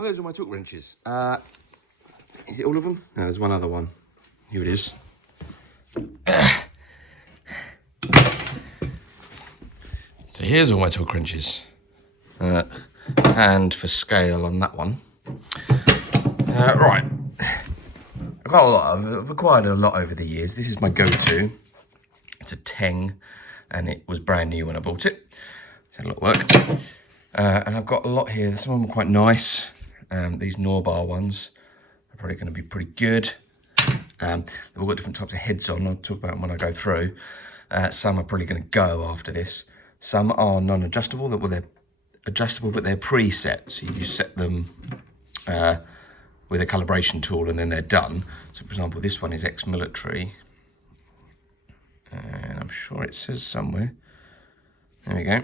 Well, those are my torque wrenches. Is it all of them? No, there's one other one. Here it is. So here's all my torque wrenches. And for scale on that one. Right. I've acquired a lot over the years. This is my go-to. It's a Teng, and it was brand new when I bought it. It's had a lot of work. And I've got a lot here. Some of them are quite nice. These Norbar ones are probably going to be pretty good. They've all got different types of heads on. I'll talk about them when I go through. Some are probably going to go after this. Some are non-adjustable. Well, they're adjustable, but they're preset. So you set them with a calibration tool and then they're done. So for example, this one is ex-military. And I'm sure it says somewhere. There we go.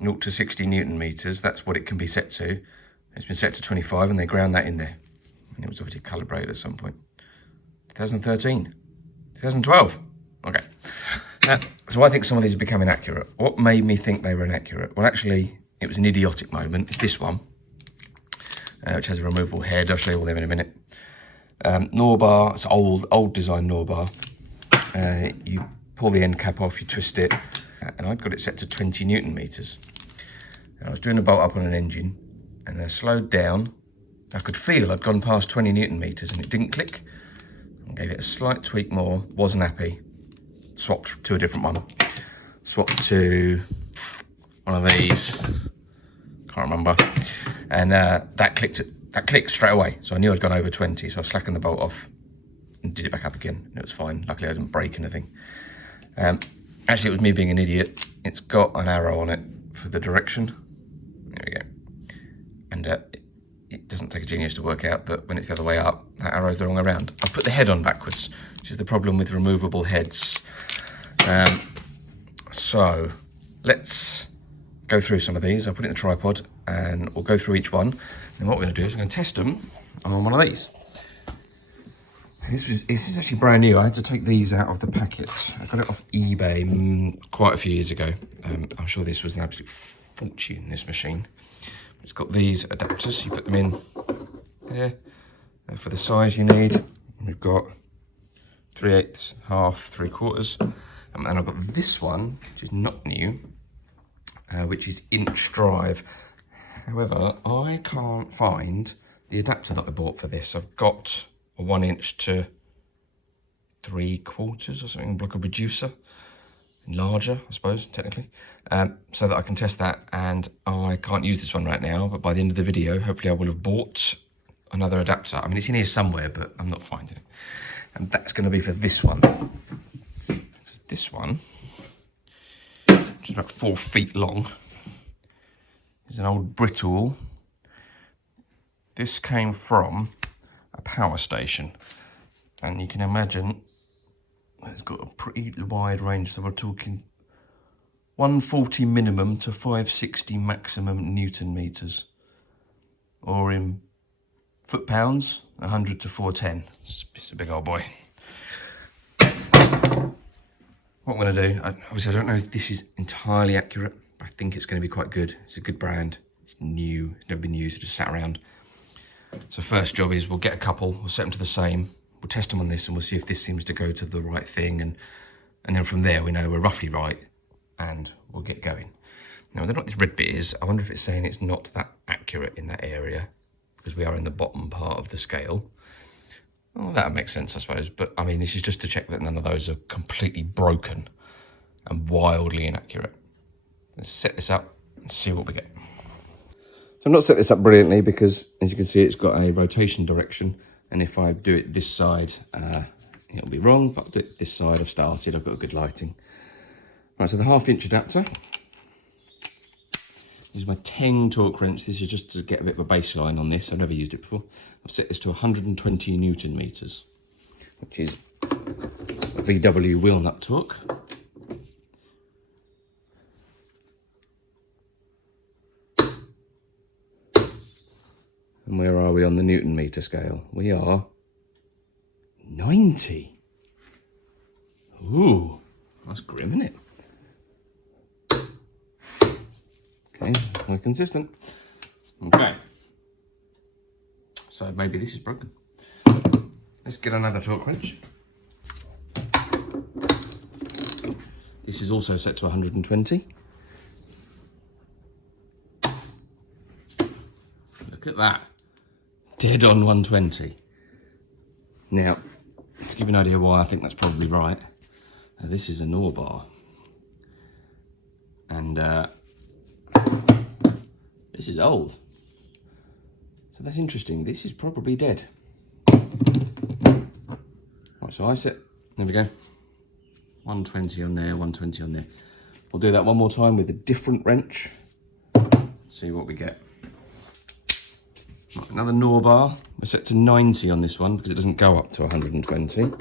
0 to 60 Newton meters, that's what it can be set to. It's been set to 25 and they ground that in there. And it was obviously calibrated at some point. 2013, 2012, okay. So I think some of these are becoming accurate. What made me think they were inaccurate? Well, actually, it was an idiotic moment. It's this one, which has a removable head. I'll show you all them in a minute. Norbar, it's old design Norbar. You pull the end cap off, you twist it, and I'd got it set to 20 Newton meters. And I was doing a bolt up on an engine, and I slowed down. I could feel I'd gone past 20 Newton meters, and it didn't click. I gave it a slight tweak more, wasn't happy. Swapped to a different one. Swapped to one of these, can't remember. And that clicked straight away. So I knew I'd gone over 20, so I slackened the bolt off and did it back up again, and it was fine. Luckily I didn't break anything. Actually, it was me being an idiot. It's got an arrow on it for the direction. There we go. And it doesn't take a genius to work out that when it's the other way up, that arrow's the wrong way around. I put the head on backwards, which is the problem with removable heads. So let's go through some of these. I'll put it in the tripod and we'll go through each one. And what we're going to do is I'm going to test them on one of these. This is actually brand new. I had to take these out of the packet. I got it off eBay quite a few years ago. I'm sure this was an absolute fortune, this machine. It's got these adapters. You put them in there for the size you need. We've got 3/8, half, 3/4. And then I've got this one, which is not new, which is inch drive. However, I can't find the adapter that I bought for this. I've got a 1 inch to 3/4 or something, like a reducer, larger, I suppose, technically, so that I can test that. And I can't use this one right now, but by the end of the video, hopefully I will have bought another adapter. I mean, it's in here somewhere, but I'm not finding it. And that's going to be for this one. This one, which is about 4 feet long, is an old Brittle. This came from a power station, and you can imagine it's got a pretty wide range. So we're talking 140 minimum to 560 maximum Newton meters, or in foot pounds, 100 to 410. It's a big old boy. What I'm going to do, obviously I don't know if this is entirely accurate, but I think it's going to be quite good. It's a good brand. It's new. It's never been used. It just sat around. So first job is we'll get a couple. We'll set them to the same. We'll test them on this, and we'll see if this seems to go to the right thing. And then from there, we know we're roughly right, and we'll get going. Now, I don't know what this red bit is. I wonder if it's saying it's not that accurate in that area, because we are in the bottom part of the scale. Well, that makes sense, I suppose. But I mean, this is just to check that none of those are completely broken and wildly inaccurate. Let's set this up and see what we get. So I've not set this up brilliantly because, as you can see, it's got a rotation direction. And if I do it this side, it'll be wrong. But I'll do it this side, I've started, I've got good lighting. Right, so the 1/2 inch adapter. This is my Teng torque wrench. This is just to get a bit of a baseline on this. I've never used it before. I've set this to 120 Newton meters, which is a VW wheel nut torque. And where are we on the Newton meter scale? We are 90. Ooh, that's grim, isn't it? Okay, we're consistent. Okay. So maybe this is broken. Let's get another torque wrench. This is also set to 120. Look at that. Dead on 120. Now, to give you an idea why I think that's probably right, this is a Nor bar. And this is old. So that's interesting. This is probably dead. Right, so I set, there we go. 120 on there, 120 on there. We'll do that one more time with a different wrench. See what we get. Right, another Nor bar. We're set to 90 on this one because it doesn't go up to 120. We'll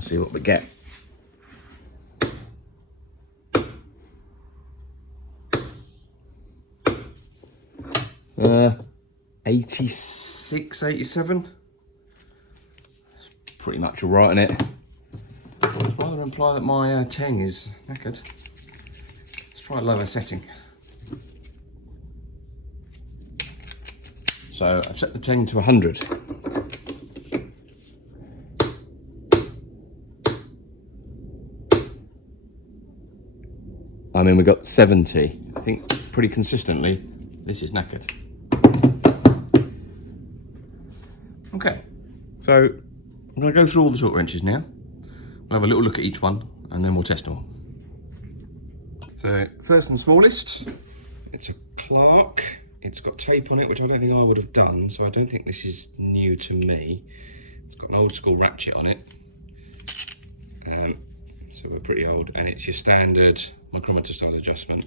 see what we get. 86, 87. That's pretty much all right in it. I'd rather imply that my Teng is knackered. Let's try a lower setting. So I've set the Teng to 100. I mean, we got 70. I think pretty consistently, this is knackered. Okay, so I'm going to go through all the torque wrenches now. We'll have a little look at each one and then we'll test them all. So first and smallest, it's a Clark. It's got tape on it, which I don't think I would have done, so I don't think this is new to me. It's got an old school ratchet on it. So we're pretty old, and it's your standard micrometer style adjustment.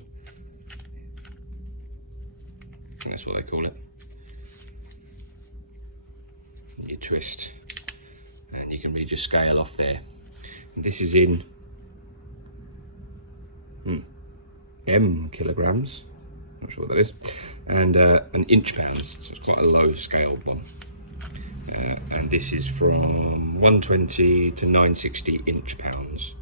I think that's what they call it. You twist and you can read your scale off there. And this is in M kilograms, not sure what that is, and an inch pounds, so it's quite a low scaled one. And this is from 120 to 960 inch pounds.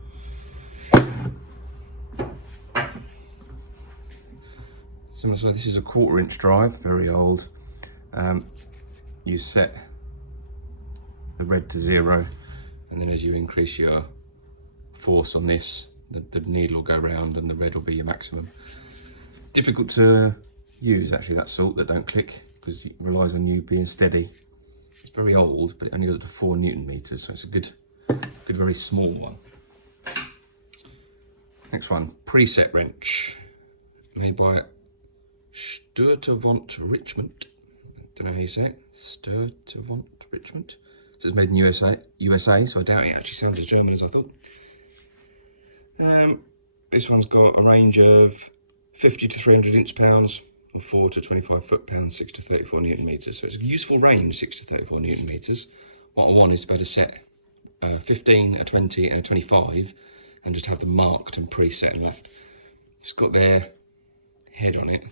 So this is a 1/4 inch drive, very old. You set the red to 0, and then as you increase your force on this, the needle will go round and the red will be your maximum. Difficult to use actually, that salt that don't click, because it relies on you being steady. It's very old, but it only goes up to 4 Newton meters, so it's a good very small one. Next one, preset wrench, made by chrtistmas Richmond. I don't know how you say it. chrtistmas Richmond. So it's made in USA, so I doubt it actually sounds as German as I thought. This one's got a range of 50 to 300 inch pounds, or 4 to 25 foot pounds, 6 to 34 Newton meters. So it's a useful range, 6 to 34 Newton meters. What I want is to be able to set 15, a 20 and a 25 and just have them marked and preset and left. It's got their head on it,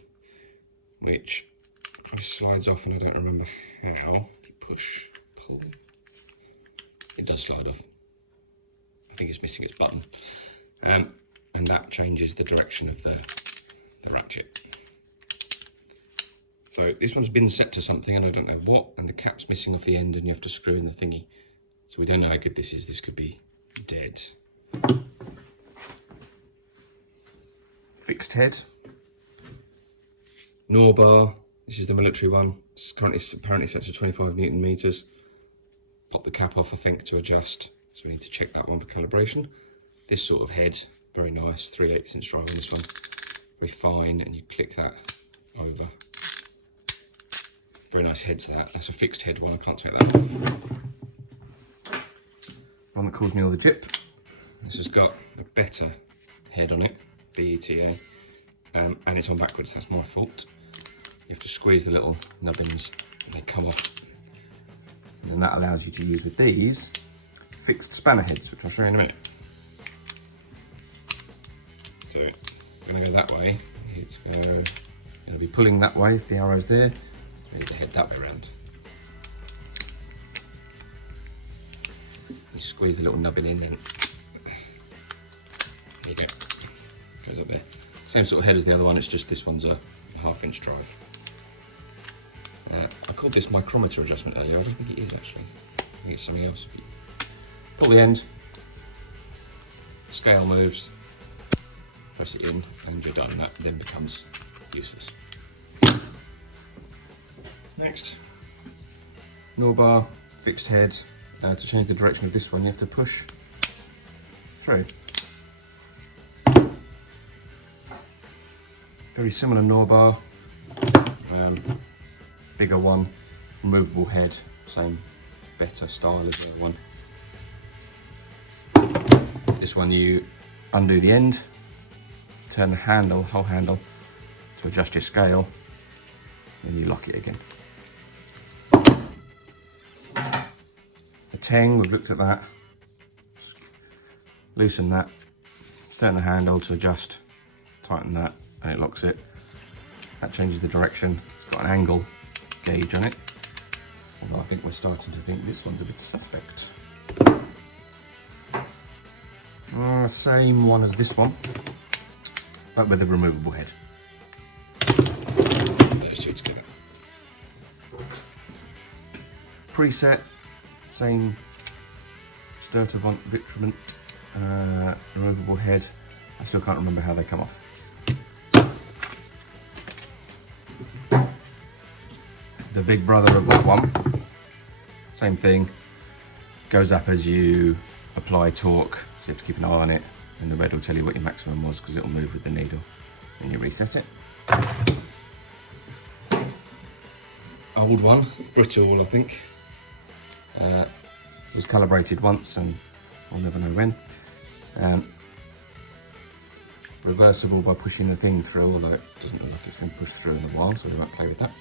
which kind of slides off, and I don't remember how. Push, pull. It does slide off. I think it's missing its button. And that changes the direction of the ratchet. So this one's been set to something and I don't know what, and the cap's missing off the end and you have to screw in the thingy. So we don't know how good this is. This could be dead. Fixed head. Nor bar. This is the military one. It's currently apparently set to 25 Newton meters. Pop the cap off, I think, to adjust. So we need to check that one for calibration. This sort of head, very nice. 3/8 inch drive on this one. Very fine, and you click that over. Very nice head to that. That's a fixed head one, I can't take that off. One that caused me all the jip. This has got a better head on it, BETA, and it's on backwards, that's my fault. You have to squeeze the little nubbins and they come off. And then that allows you to use with these fixed spanner heads, which I'll show you in a minute. So we're going to go that way. It's going to be pulling that way if the arrow's there. So we need to head that way around. You squeeze the little nubbin in and there you go. Goes up there. Same sort of head as the other one, it's just this one's a 1/2 inch drive. I called this micrometer adjustment earlier. I don't think it is actually. I think it's something else. Pull the end, scale moves, press it in, and you're done. That then becomes useless. Next, null bar, fixed head. To change the direction of this one, you have to push through. Very similar null bar, bigger one, removable head, same better style as the other one. This one you undo the end, turn the handle, whole handle, to adjust your scale, then you lock it again. A tang, we've looked at that. Loosen that, turn the handle to adjust, tighten that, and it locks it. That changes the direction. It's got an angle gauge on it. Although I think we're starting to think this one's a bit suspect. Same one as this one, but with a removable head. Those two together. Preset, same Sturtevant Vitrament, removable head. I still can't remember how they come off. The big brother of that one, same thing, goes up as you apply torque, so you have to keep an eye on it, and the red will tell you what your maximum was because it will move with the needle, and you reset it. Old one, brittle I think, was calibrated once and I'll never know when. Reversible by pushing the thing through, although it doesn't look like it's been pushed through in a while, so we won't play with that.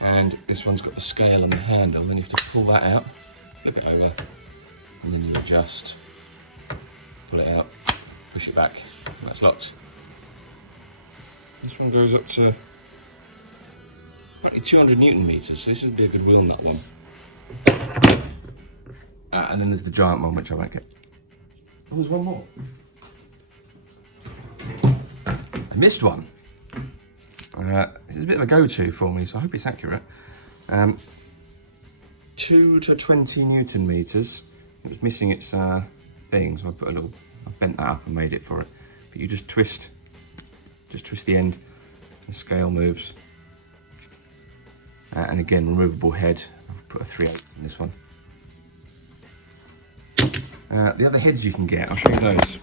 And this one's got the scale on the handle, then you have to pull that out, flip it over, and then you adjust, pull it out, push it back, and that's locked. This one goes up to approximately 200 Newton meters, so this would be a good wheel nut one. And then there's the giant one, which I won't get. Oh, there's one more. I missed one. This is a bit of a go-to for me, so I hope it's accurate. 2 to 20 Newton meters. It was missing its thing, so I bent that up and made it for it. But you just twist the end, the scale moves. And again, removable head. I've put a 3/8 in this one. The other heads you can get, I'll show you those.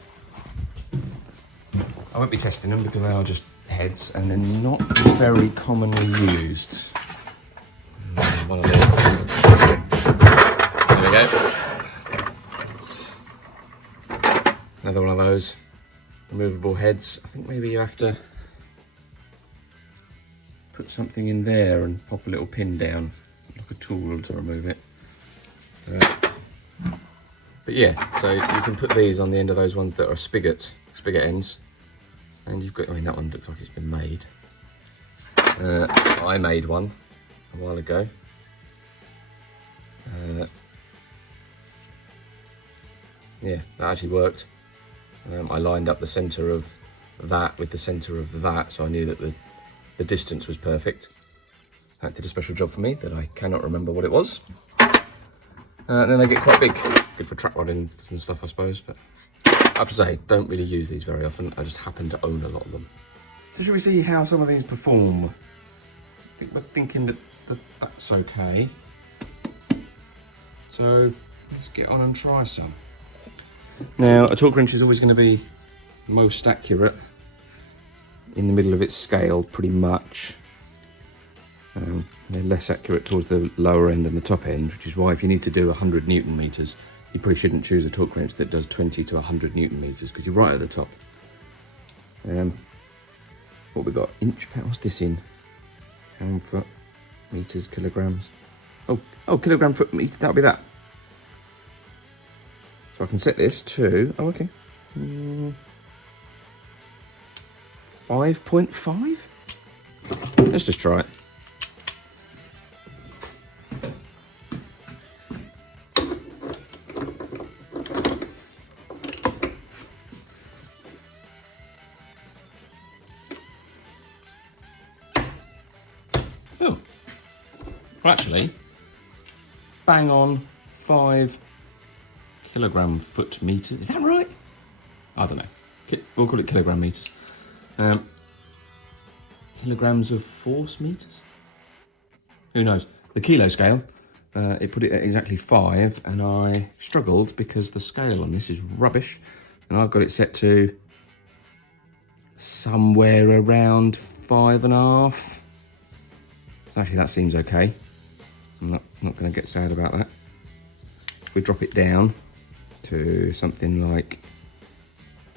I won't be testing them because they are just heads and they're not very commonly used. One of these. There we go. Another one of those removable heads. I think maybe you have to put something in there and pop a little pin down, like a tool to remove it. But yeah, so you can put these on the end of those ones that are spigot ends. And you've got, I mean, that one looks like it's been made. I made one a while ago. Yeah, that actually worked. I lined up the centre of that with the centre of that, so I knew that the distance was perfect. That did a special job for me that I cannot remember what it was. And then they get quite big. Good for track rodding and stuff, I suppose, but I have to say, don't really use these very often. I just happen to own a lot of them. So should we see how some of these perform? I think we're thinking that that's okay. So let's get on and try some. Now, a torque wrench is always going to be most accurate in the middle of its scale, pretty much. They're less accurate towards the lower end and the top end, which is why if you need to do 100 Newton meters, you probably shouldn't choose a torque wrench that does 20 to 100 Newton meters because you're right at the top. What we got? Inch pound. What's this in? Pound, foot, meters, kilograms. Oh, kilogram, foot, meter. That'll be that. So I can set this to. Oh, okay. 5.5. Let's just try it. Oh, well, actually, bang on 5 kilogram foot meters. Is that right? I don't know. We'll call it kilogram meters. Kilograms of force meters? Who knows? The kilo scale, it put it at exactly 5, and I struggled because the scale on this is rubbish, and I've got it set to somewhere around 5.5. So actually that seems okay. I'm not going to get sad about that. If we drop it down to something like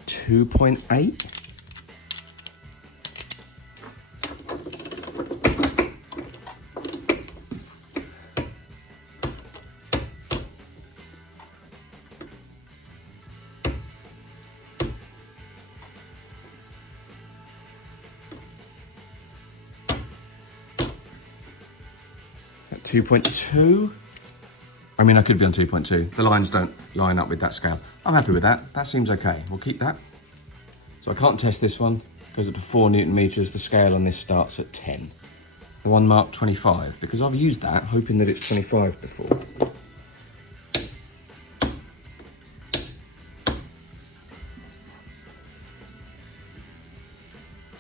2.8. At 2.2. I mean, I could be on 2.2. The lines don't line up with that scale. I'm happy with that. That seems okay. We'll keep that. So I can't test this one. Goes up to 4 Newton meters. The scale on this starts at 10. The one marked 25, because I've used that, hoping that it's 25 before.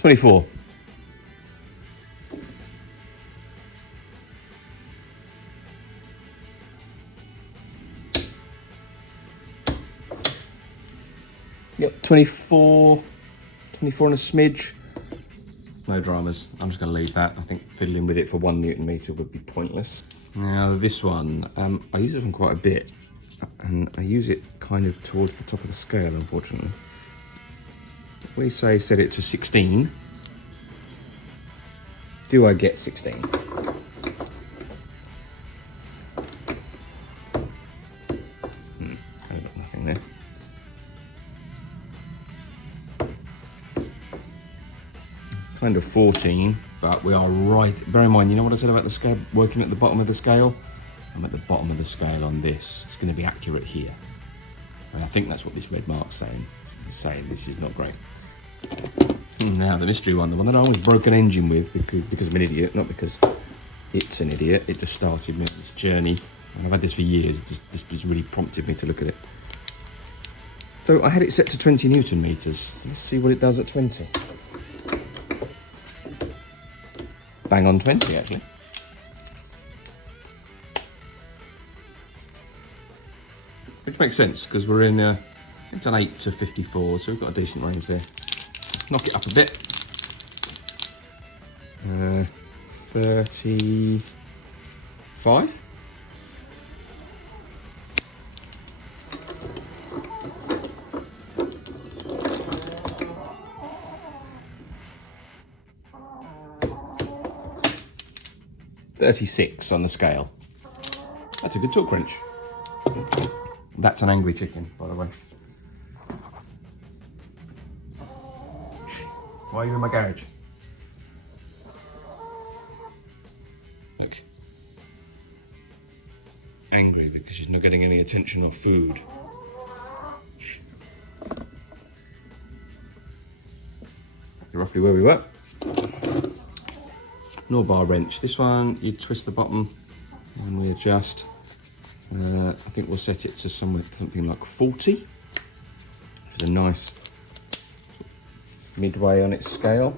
$24. Yep, 24 and a smidge. No dramas. I'm just going to leave that. I think fiddling with it for 1 Newton meter would be pointless. Now this one, I use it on quite a bit, and I use it kind of towards the top of the scale, unfortunately. If we say set it to 16, do I get 16? I've got nothing there. Kind of 14, but we are right. Bear in mind, you know what I said about the scale working at the bottom of the scale? I'm at the bottom of the scale on this. It's going to be accurate here. And I think that's what this red mark's saying. It's saying this is not great. Now the mystery one, the one that I always broke an engine with because I'm an idiot, not because it's an idiot. It just started me on this journey. And I've had this for years. It just really prompted me to look at it. So I had it set to 20 Newton meters. So let's see what it does at 20. Bang on 20, actually. Which makes sense, because we're in, it's an 8 to 54, so we've got a decent range there. Knock it up a bit. 35? $36 on the scale. That's a good torque wrench. That's an angry chicken, by the way. Why are you in my garage? Look. Angry because she's not getting any attention or food. Roughly where we were. Nor bar wrench. This one, you twist the bottom and we adjust. I think we'll set it to something like 40. Which is a nice midway on its scale.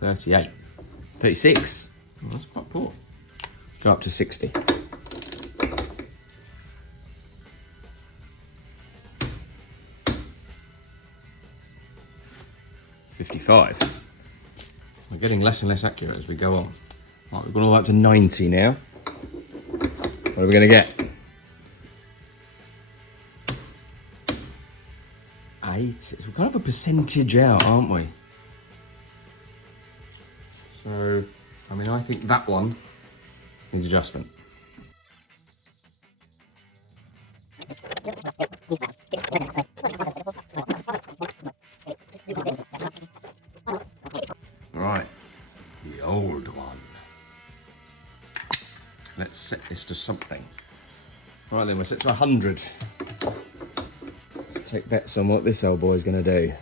$38. $36. Well, that's quite poor. Let's go up to 60. $55. We're getting less and less accurate as we go on. Right, we've gone all up to 90 now. What are we going to get? 8. We're kind of a percentage out, aren't we? So, I mean, I think that one needs adjustment. Right, the old one. Let's set this to something. Right then, we're set to 100. Let's take bets on what this old boy's going to do.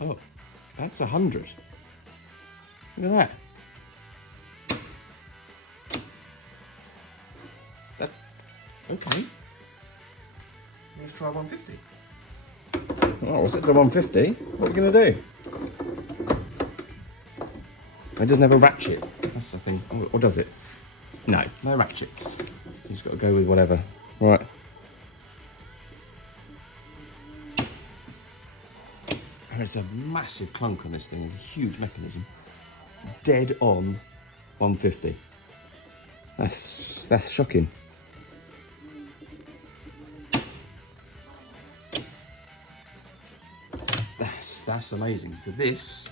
Oh, that's 100. Look at that. Okay. Let's try 150. Oh, we're set to 150. What are we going to do? It doesn't have a ratchet. That's the thing. Or does it? No ratchet. So you've got to go with whatever. Right. There's a massive clunk on this thing. It's a huge mechanism. Dead on 150. That's shocking. That's amazing. So this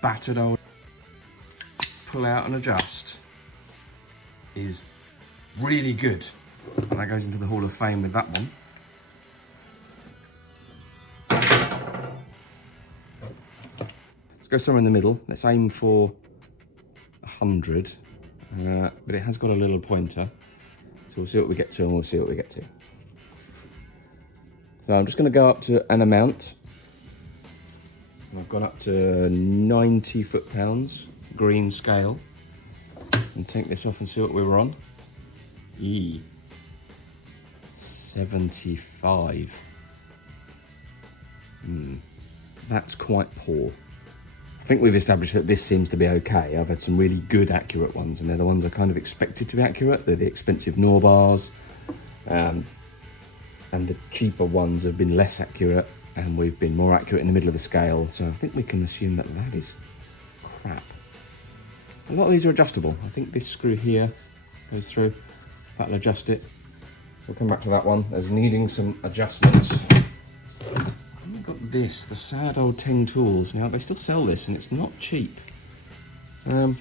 battered old pull out and adjust is really good. And that goes into the Hall of Fame with that one. Let's go somewhere in the middle. Let's aim for 100. But it has got a little pointer. So we'll see what we get to and we'll see what we get to. So I'm just going to go up to an amount. And I've gone up to 90 foot-pounds, green scale. And take this off and see what we were on. 75. That's quite poor. I think we've established that this seems to be okay. I've had some really good accurate ones, and they're the ones I kind of expected to be accurate. They're the expensive Knorr bars. And the cheaper ones have been less accurate, and we've been more accurate in the middle of the scale. So I think we can assume that that is crap. A lot of these are adjustable. I think this screw here goes through. That'll adjust it. We'll come back to that one as needing some adjustments. I've got this, the sad old 10 tools. Now, they still sell this, and it's not cheap. But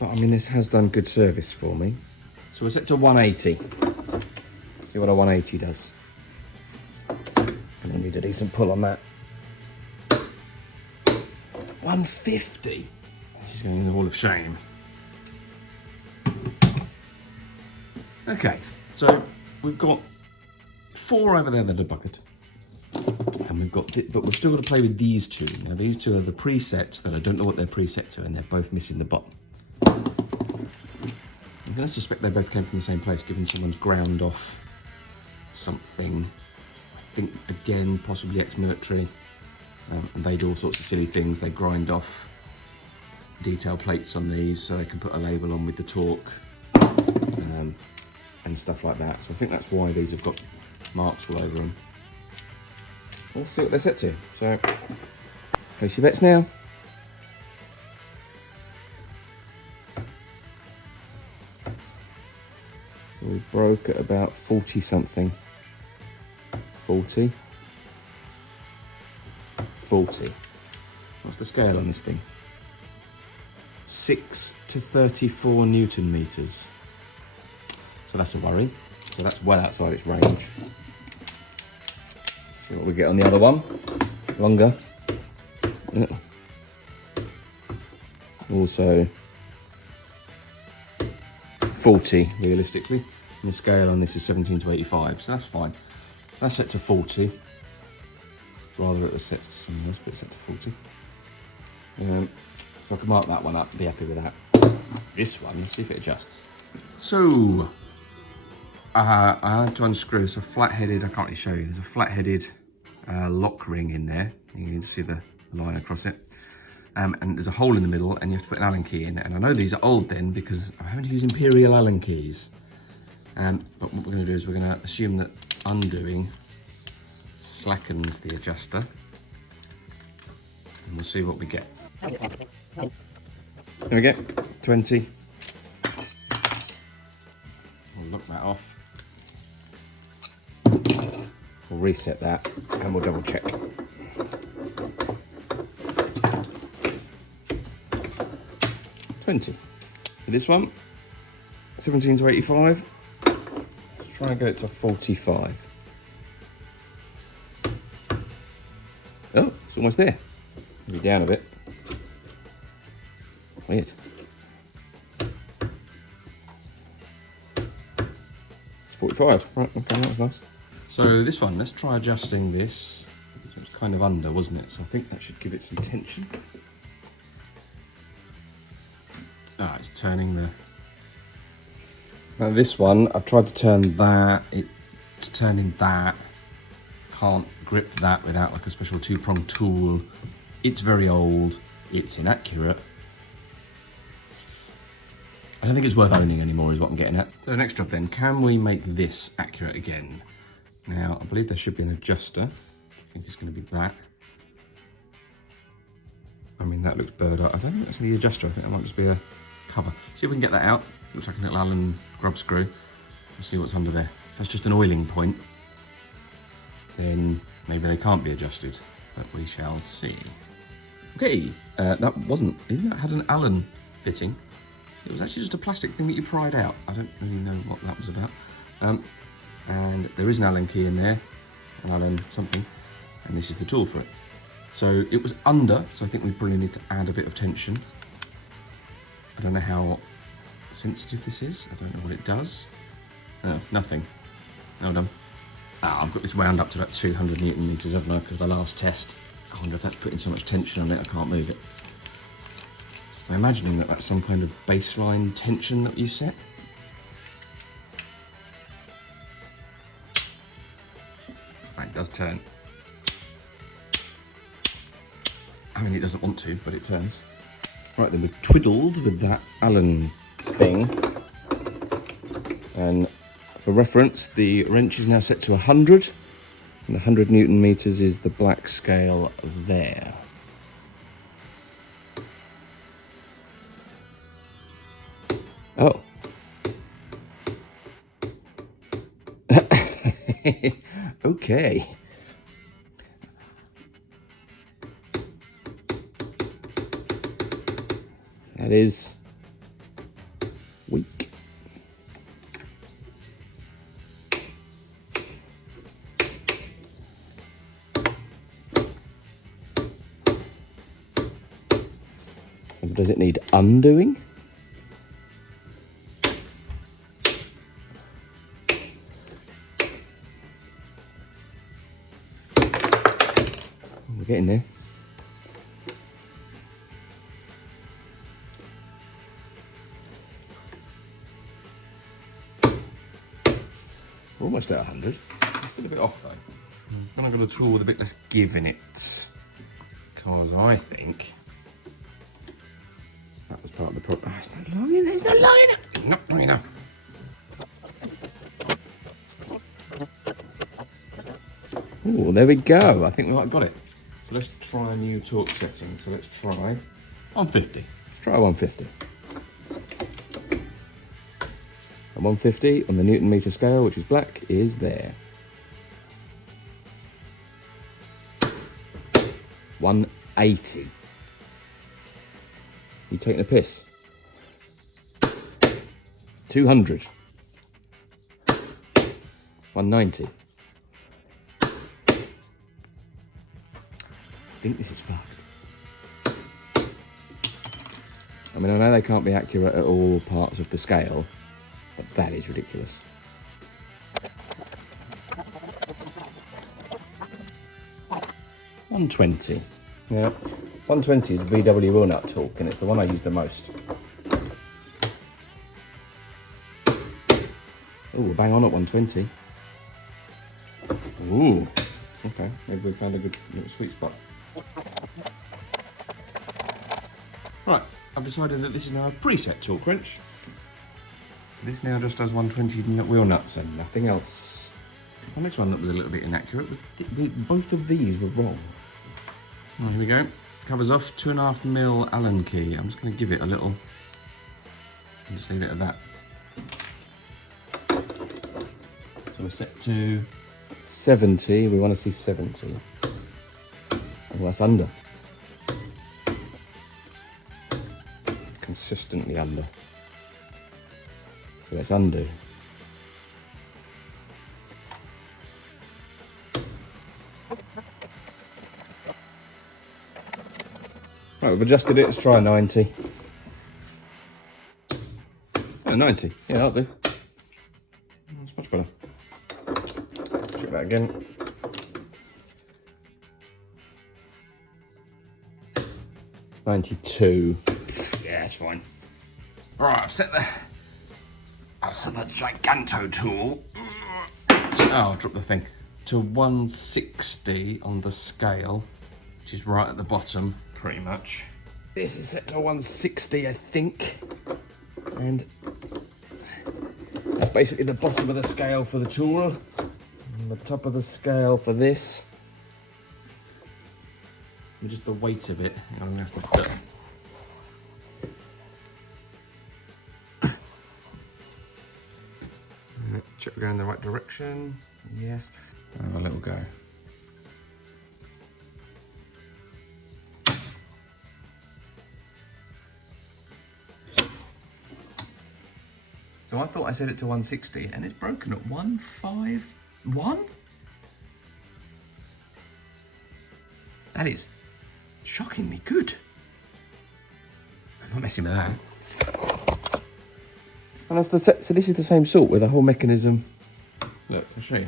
I mean, this has done good service for me. So we're set to 180. See what a 180 does. And I need a decent pull on that. 150. She's going in the Hall of Shame. Okay, so we've got 4 over there that are bucketed. And we've got, but we've still got to play with these 2. Now these 2 are the presets that I don't know what they're preset to, and they're both missing the bottom. I'm going to suspect they both came from the same place, given someone's ground off something. I think, again, possibly ex-military. And they do all sorts of silly things. They grind off detail plates on these so they can put a label on with the torque and stuff like that. So I think that's why these have got marks all over them. Let's see what they're set to. So, place your bets now. We broke at about 40 something. 40. 40. What's the scale on this thing? 6 to 34 Newton meters. So that's a worry. So that's well outside its range. See what we get on the other one. Longer. Also 40 realistically. And the scale on this is 17 to 85, so that's fine. That's set to 40. Rather it was set to something else, but it's set to 40. So I can mark that one up, be happy with that. This one, let's see if it adjusts. So, I had to unscrew, it's a flat-headed, I can't really show you, there's a flat-headed lock ring in there. You can see the line across it. And there's a hole in the middle, and you have to put an Allen key in it. And I know these are old then, because I'm having to use Imperial Allen keys. But what we're going to do is we're going to assume that undoing slackens the adjuster. And we'll see what we get. There we go, 20. We'll lock that off. We'll reset that, and we'll double check. For this one, 17 to 85. Let's try and get it to 45. Oh, it's almost there. Maybe down a bit. Weird. It's 45. Right, okay, that was nice. So this one, let's try adjusting this. It was kind of under, wasn't it? So I think that should give it some tension. Ah, it's turning the... Now this one, I've tried to turn that, it's turning that. Can't grip that without like a special two-pronged tool. It's very old, it's inaccurate. I don't think it's worth owning anymore is what I'm getting at. So next job then, can we make this accurate again? Now, I believe there should be an adjuster. I think it's going to be that. I mean, that looks bird eye. I don't think that's the adjuster. I think that might just be a cover. See if we can get that out. Looks like a little Allen grub screw. We'll see what's under there. If that's just an oiling point, then maybe they can't be adjusted, but we shall see. Okay, that wasn't, even though it had an Allen fitting, it was actually just a plastic thing that you pried out. I don't really know what that was about. And there is an Allen key in there, an Allen something, and this is the tool for it. So it was under, so I think we probably need to add a bit of tension. I don't know how sensitive this is. I don't know what it does. Oh, nothing. Well done. Ah, I've got this wound up to about 200 Newton meters, haven't I, because the last test. I wonder if that's putting so much tension on it I can't move it. I'm imagining that that's some kind of baseline tension that you set. Right, it does turn. I mean, it doesn't want to, but it turns. Right, then we've twiddled with that Allen thing. And for reference, the wrench is now set to 100. And 100 Newton meters is the black scale there. Oh. Okay. That is weak. Does it need undoing? We're getting there. We're almost at 100. It's still a bit off though. And I've got a tool with a bit less give in it. Because I think that was part of the problem. Oh, it's not long enough. It's not long enough. Not long enough. Oh, there we go. I think we might have got it. So let's try a new torque setting. So let's try 150. Try 150. And 150 on the Newton meter scale, which is black, is there. 180. You taking a piss? 200. 190. I think this is fucked. I mean, I know they can't be accurate at all parts of the scale, but that is ridiculous. $120. Yeah, 120 is the VW wheel nut torque, and it's the one I use the most. Oh, bang on at 120. Ooh, okay, maybe we found a good little sweet spot. Right, I've decided that this is now a preset torque wrench. So this now just does 120 wheel nuts and nothing else. The next one that was a little bit inaccurate was both of these were wrong. Well, here we go. Covers off 2.5mm Allen key. I'm just going to give it a little. Just leave it at that. So we're set to 70. We want to see 70. Oh, that's under. Consistently under. So let's undo. Right, we've adjusted it. Let's try 90. Oh, 90. Yeah, that'll do. That's much better. Check that again. $92. Yeah, it's fine. Right, I've set the Giganto tool. Oh, I dropped the thing. To 160 on the scale, which is right at the bottom, pretty much. This is set to 160, I think. And that's basically the bottom of the scale for the tool. And the top of the scale for this. And just the weight of it, I'm gonna have to put. Check we're going in the right direction. Yes. Have a little go. So I thought I set it to 160 and it's broken at 151? That is shockingly good. I'm not messing with that. And that's so this is the same sort with the whole mechanism. Look, I'll show you.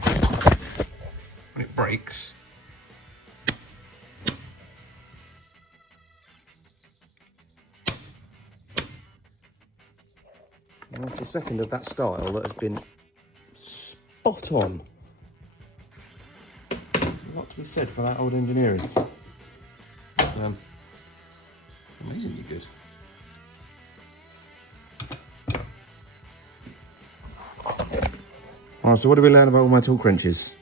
When it breaks, and that's the second of that style that has been spot on. A lot to be said for that old engineering. It's amazingly good. Alright, so what did we learn about all my torque wrenches?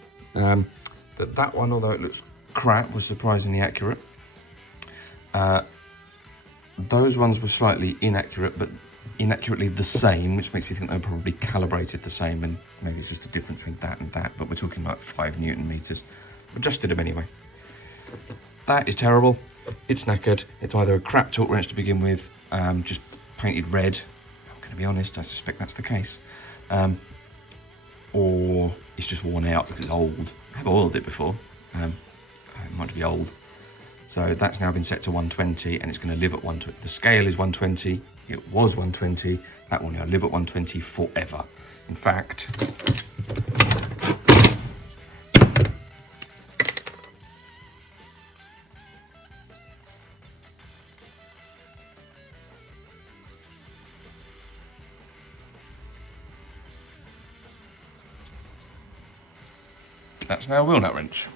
That one, although it looks crap, was surprisingly accurate. Those ones were slightly inaccurate, but inaccurately the same, which makes me think they were probably calibrated the same, and maybe it's just a difference between that and that, but we're talking like 5 Newton meters. Adjusted them anyway. That is terrible. It's knackered. It's either a crap torque wrench to begin with, just painted red. I'm going to be honest, I suspect that's the case. Or it's just worn out because it's old. I've oiled it before. It might be old. So that's now been set to 120 and it's going to live at 120. The scale is 120. It was 120. That will now live at 120 forever. In fact, that's now a wheel nut wrench.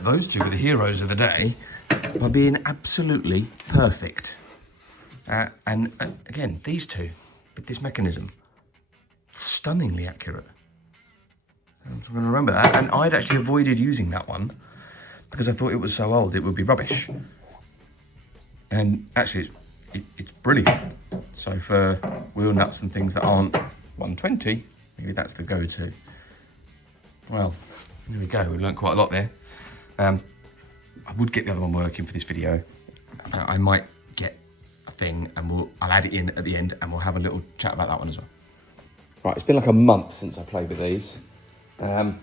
Those two are the heroes of the day by being absolutely perfect. And again, these two, with this mechanism, stunningly accurate. I'm going to remember that. And I'd actually avoided using that one because I thought it was so old it would be rubbish. And actually, it's brilliant. So for wheel nuts and things that aren't 120, maybe that's the go-to. Well, there we go. We learned quite a lot there. I would get the other one working for this video. I might get a thing and I'll add it in at the end and we'll have a little chat about that one as well. Right, it's been like a month since I played with these. And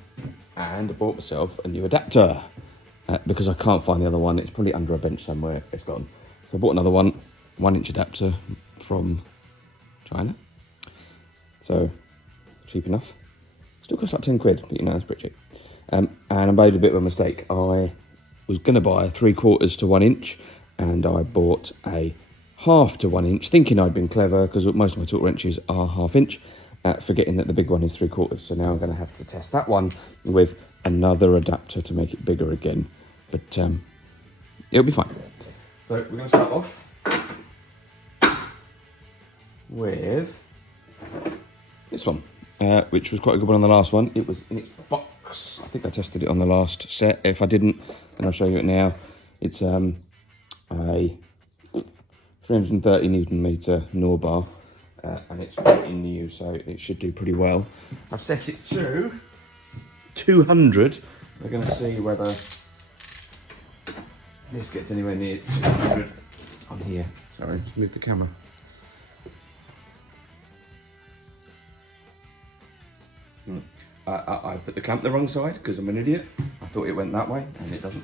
I bought myself a new adapter because I can't find the other one. It's probably under a bench somewhere. It's gone. So I bought another 1-inch adapter from China. So cheap enough. Still costs like 10 quid, but you know, it's pretty cheap. And I made a bit of a mistake. I was going to buy a 3/4 to 1 inch, and I bought a 1/2 to 1 inch, thinking I'd been clever because most of my torque wrenches are 1/2 inch, forgetting that the big one is 3/4. So now I'm going to have to test that one with another adapter to make it bigger again. But it'll be fine. So we're going to start off with this one. Which was quite a good one on the last one. It was in its box. I think I tested it on the last set. If I didn't, then I'll show you it now. It's a 330 Newton meter Norbar, and it's in new, so it should do pretty well. I've set it to 200. We're going to see whether this gets anywhere near 200 on here. Sorry, just move the camera. I put the clamp the wrong side because I'm an idiot. I thought it went that way and it doesn't.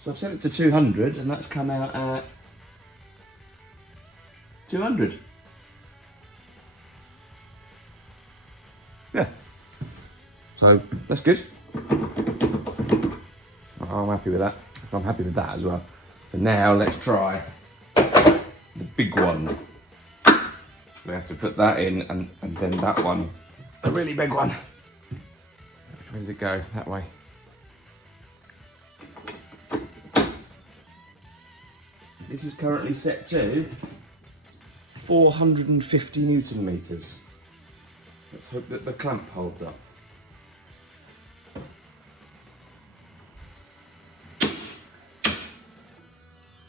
So I've set it to 200 and that's come out at 200. Yeah. So that's good. I'm happy with that. I'm happy with that as well. So now let's try the big one. We have to put that in and then that one, the really big one. Where does it go? That way. This is currently set to 450 Newton meters. Let's hope that the clamp holds up.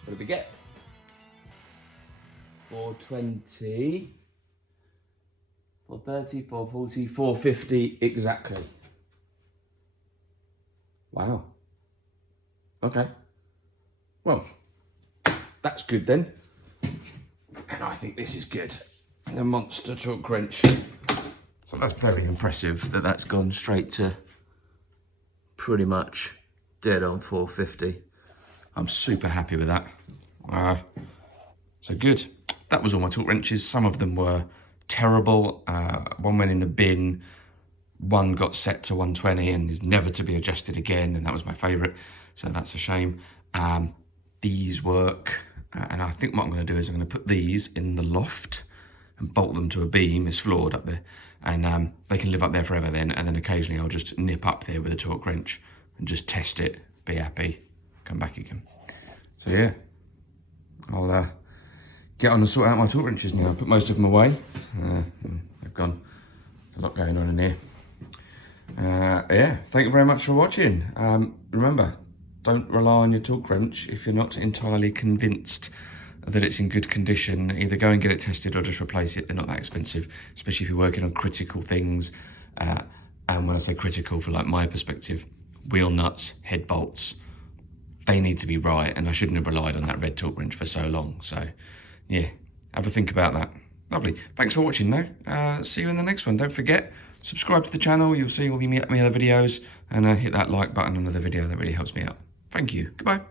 What did we get? 420, 430, 440, 450 exactly. Wow. Okay. Well, that's good then. And I think this is good. The monster torque wrench. So that's very impressive that that's gone straight to pretty much dead on 450. I'm super happy with that. So good. That was all my torque wrenches. Some of them were terrible. One went in the bin. One got set to 120 and is never to be adjusted again. And that was my favorite. So that's a shame. These work. And I think what I'm going to do is I'm going to put these in the loft and bolt them to a beam. It's floored up there. And they can live up there forever then. And then occasionally I'll just nip up there with a torque wrench and just test it, be happy, come back again. So yeah, I'll get on and sort out my torque wrenches now. I put most of them away. They've gone. There's a lot going on in here. Yeah, thank you very much for watching. Remember, don't rely on your torque wrench if you're not entirely convinced that it's in good condition. Either go and get it tested or just replace it. They're not that expensive, especially if you're working on critical things. And when I say critical, for like my perspective, wheel nuts, head bolts, they need to be right, and I shouldn't have relied on that red torque wrench for so long. So yeah, have a think about that. Lovely. Thanks for watching though. See you in the next one. Don't forget, subscribe to the channel. You'll see all my other videos, and hit that like button on the video. That really helps me out. Thank you. Goodbye.